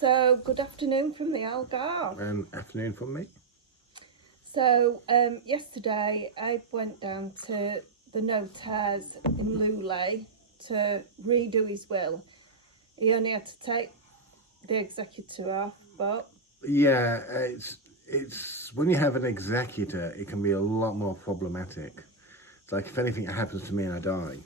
So, good afternoon from the Algarve. And afternoon from me. So, yesterday I went down to the notaires in Lulay to redo his will. He only had to take the executor off, but... Yeah, it's when you have an executor, it can be a lot more problematic. It's like if anything happens to me and I die,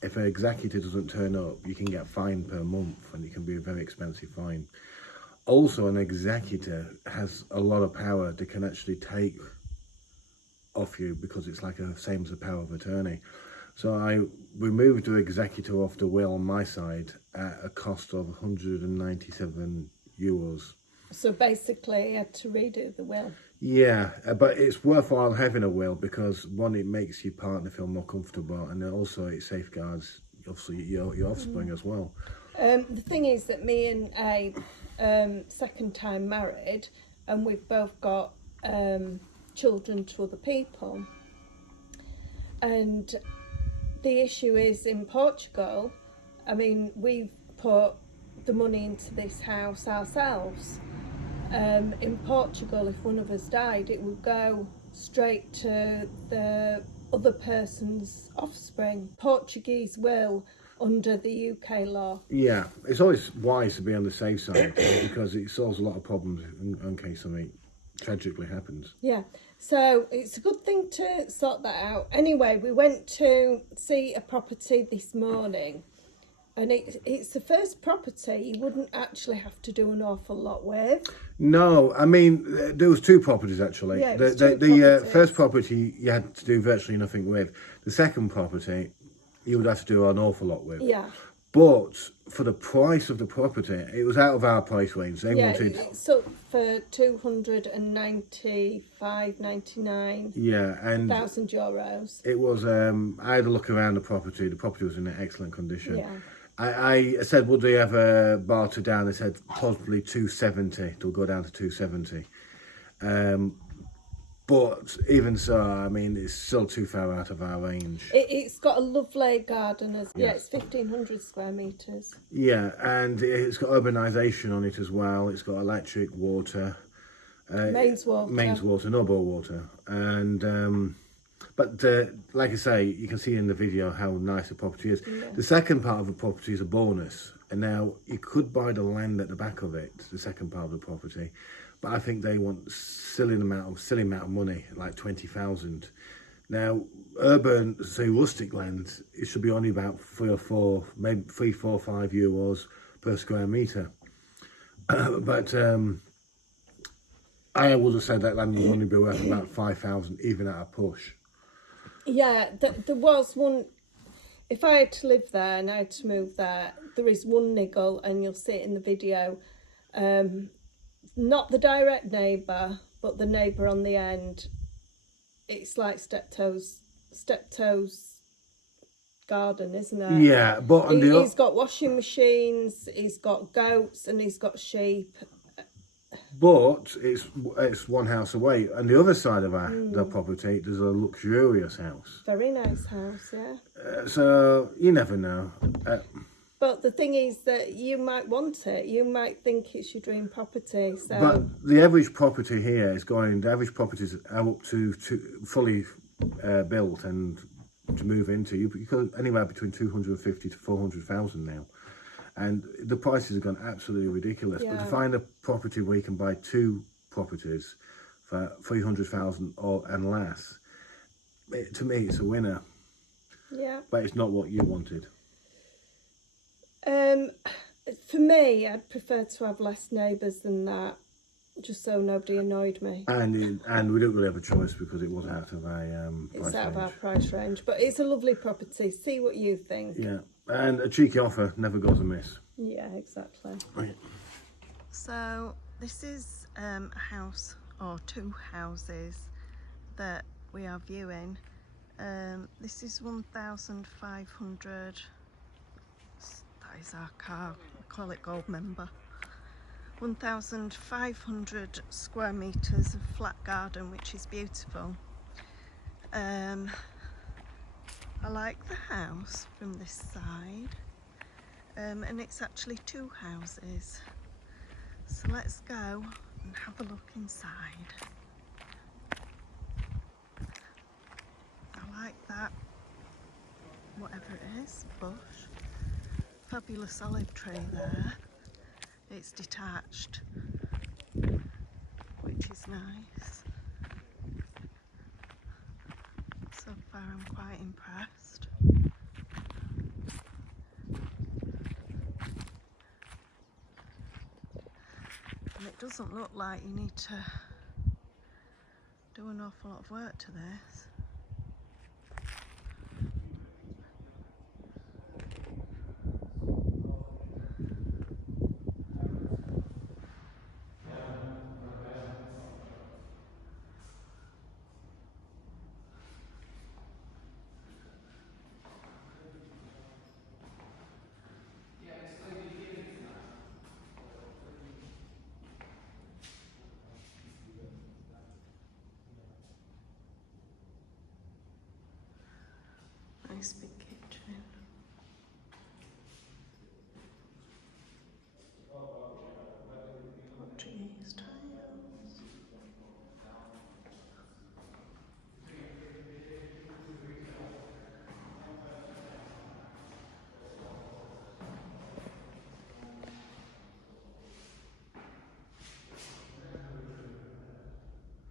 if an executor doesn't turn up, you can get fined per month, and it can be a very expensive fine. Also, an executor has a lot of power. They can actually take off you because it's like the same as a power of attorney. So I removed the executor off the will on my side at a cost of 197 euros. So basically he had to redo the will. Yeah, but it's worthwhile having a will because one, it makes your partner feel more comfortable, and then also it safeguards obviously your offspring as well. The thing is that me and a second time married, and we've both got children to other people, and the issue is in Portugal, I mean, we've put the money into this house ourselves. In Portugal, if one of us died, it would go straight to the other person's offspring. Portuguese will under the UK law. Yeah, it's always wise to be on the safe side because it solves a lot of problems in case something tragically happens. Yeah, so it's a good thing to sort that out. Anyway, we went to see a property this morning, and it's the first property you wouldn't actually have to do an awful lot with. No, I mean, there was two properties actually. Yeah, the first property you had to do virtually nothing with. The second property you would have to do an awful lot with. Yeah. But for the price of the property, it was out of our price range. They wanted... it's up for 295.99. Yeah, and €1,000. it was, I had a look around the property. The property was in excellent condition. Yeah. I said, would they ever barter down? They said possibly 270. It'll go down to 270. But even so, I mean, it's still too far out of our range. It's got a lovely garden. Yes. Yeah, it's 1,500 square metres. Yeah, and it's got urbanisation on it as well. It's got electric, water. Mains water. No bore water. And... But like I say, you can see in the video how nice the property is. Yeah. The second part of the property is a bonus. And now you could buy the land at the back of it, the second part of the property. But I think they want silly amount of money, like 20,000. Now, urban, say rustic land, it should be only about 3 or 4, maybe 3, 4, 5 euros per square metre. But I would have said that land would only be worth about 5,000, even at a push. Yeah, there was one. If I had to live there and I had to move there, there is one niggle, and you'll see it in the video. Not the direct neighbour, but the neighbour on the end. It's like Steptoe's garden, isn't it? Yeah, but he's got washing machines, he's got goats, and he's got sheep. But it's one house away. On the other side of the property, there's a luxurious house. Very nice house, yeah. So you never know. But the thing is that you might want it. You might think it's your dream property. So. But the average property here is going. The average properties are up to fully built and to move into. You could anywhere between 250 to 400,000 now. And the prices have gone absolutely ridiculous. Yeah. But to find a property where you can buy 2 properties for 300,000 or and less, to me, it's a winner. Yeah. But it's not what you wanted. For me, I'd prefer to have less neighbours than that, just so nobody annoyed me. And we don't really have a choice because it was out of our It's out range. of our price range, but it's a lovely property. See what you think. Yeah, and a cheeky offer never goes amiss. Yeah, exactly. Right. So this is a house or 2 houses that we are viewing. This is 1,500. That is our car. We call it Gold Member. 1,500 square metres of flat garden, which is beautiful. I like the house from this side, and it's actually 2 houses. So let's go and have a look inside. I like that, whatever it is, bush. Fabulous olive tree there. It's detached, which is nice. So far I'm quite impressed. And it doesn't look like you need to do an awful lot of work to this. Nice big kitchen. Portuguese tiles.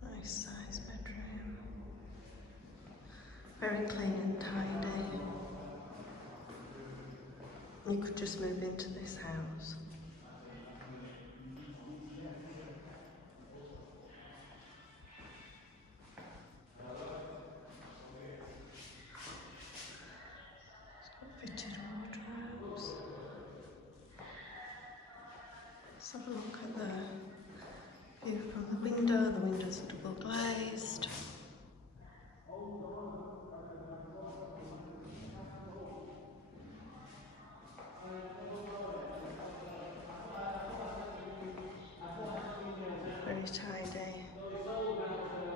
Nice size bedroom. Very clean and tidy. You could just move into this house. It's got fitted wardrobes. Let's have a look at the view from the window. The windows are double glazed. Very tidy.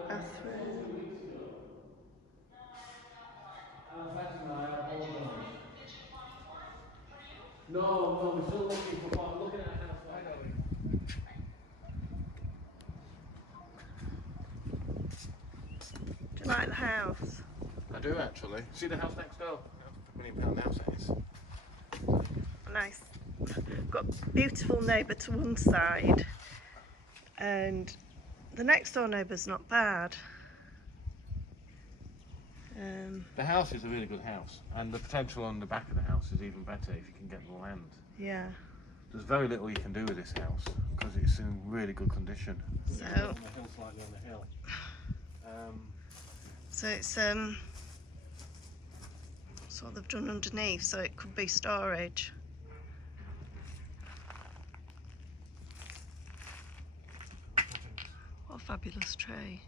Bathroom. No, we're still looking for part. Looking at a house. I know. Do you like the house? I do actually. See the house next door? £1 million house that is. Nice. Got a beautiful neighbour to one side, and the next door neighbour's not bad. The house is a really good house, and the potential on the back of the house is even better if you can get the land. Yeah. There's very little you can do with this house because it's in really good condition. So, On the hill, slightly on the hill. so it's that's what they've done underneath, so it could be storage. What a fabulous tree.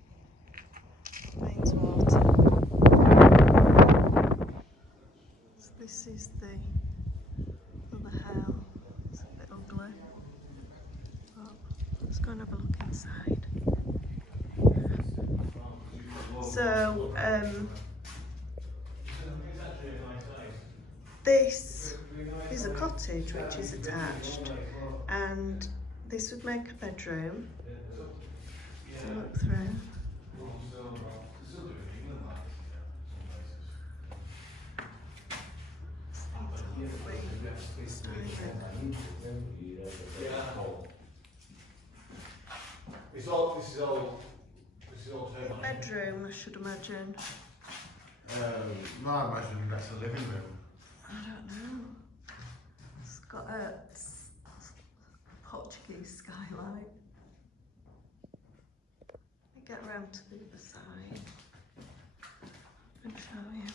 Rains water. So this is the other house. It's a bit ugly. But let's go and have a look inside. So this is a cottage which is attached, and this would make a bedroom. So look through. This is all termite. Bedroom, I should imagine. No, I imagine that's a living room. I don't know. It's got a Portuguese skylight. Let me get around to the other side and show you.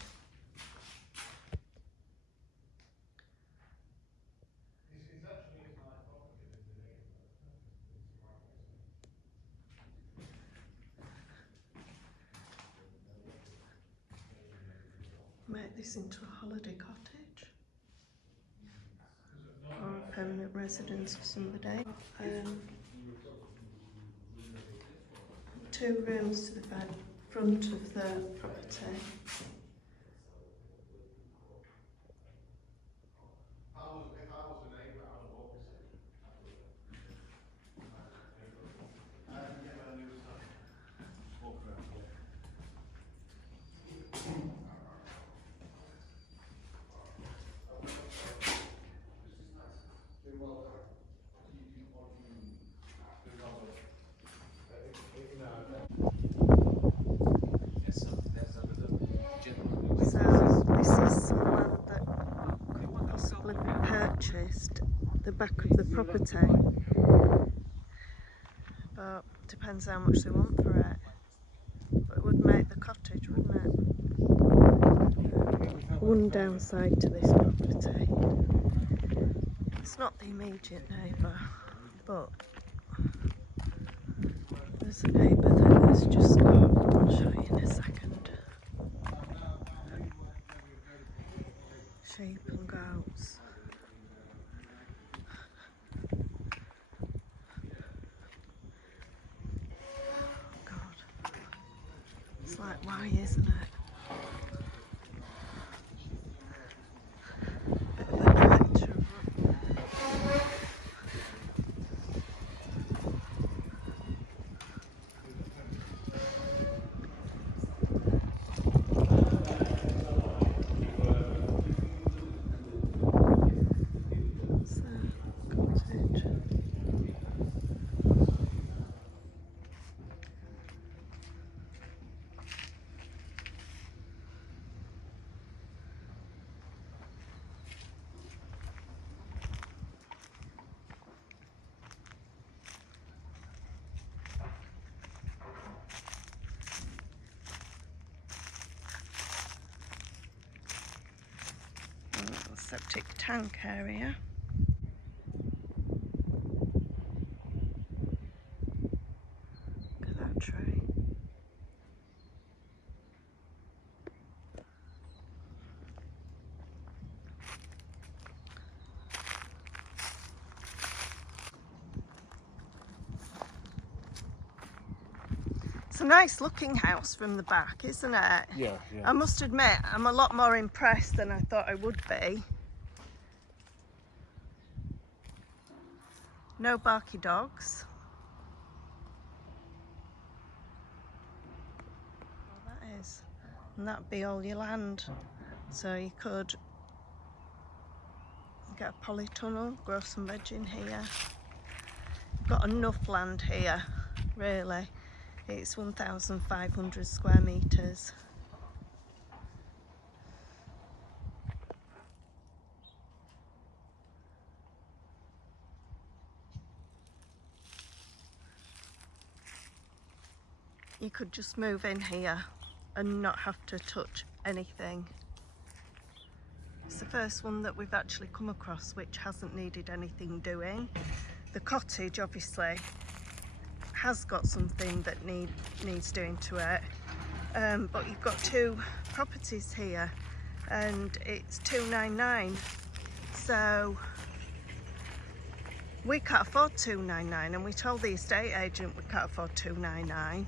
Make this into a holiday cottage or a permanent residence for somebody. 2 rooms to the front of the property. the back of the property, but depends how much they want for it. But it would make the cottage, wouldn't it? One downside to this property, it's not the immediate neighbour, but there's a neighbour that has just got, I'll show you in a second, sheep and goats. God, it's like, why isn't it? Bit of a collector. Cottage. Septic tank area. Look at that tree. It's a nice looking house from the back, isn't it? Yeah. I must admit, I'm a lot more impressed than I thought I would be. No barky dogs. Well, that is. And that'd be all your land. So you could get a polytunnel, grow some veg in here. You've got enough land here, really. It's 1,500 square metres. You could just move in here and not have to touch anything. It's the first one that we've actually come across which hasn't needed anything doing. The cottage obviously has got something that needs doing to it, but you've got two properties here and it's 299, so we can't afford 299, and we told the estate agent we can't afford 299.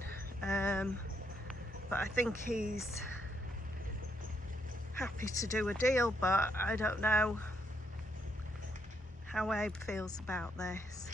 But I think he's happy to do a deal, but I don't know how Abe feels about this.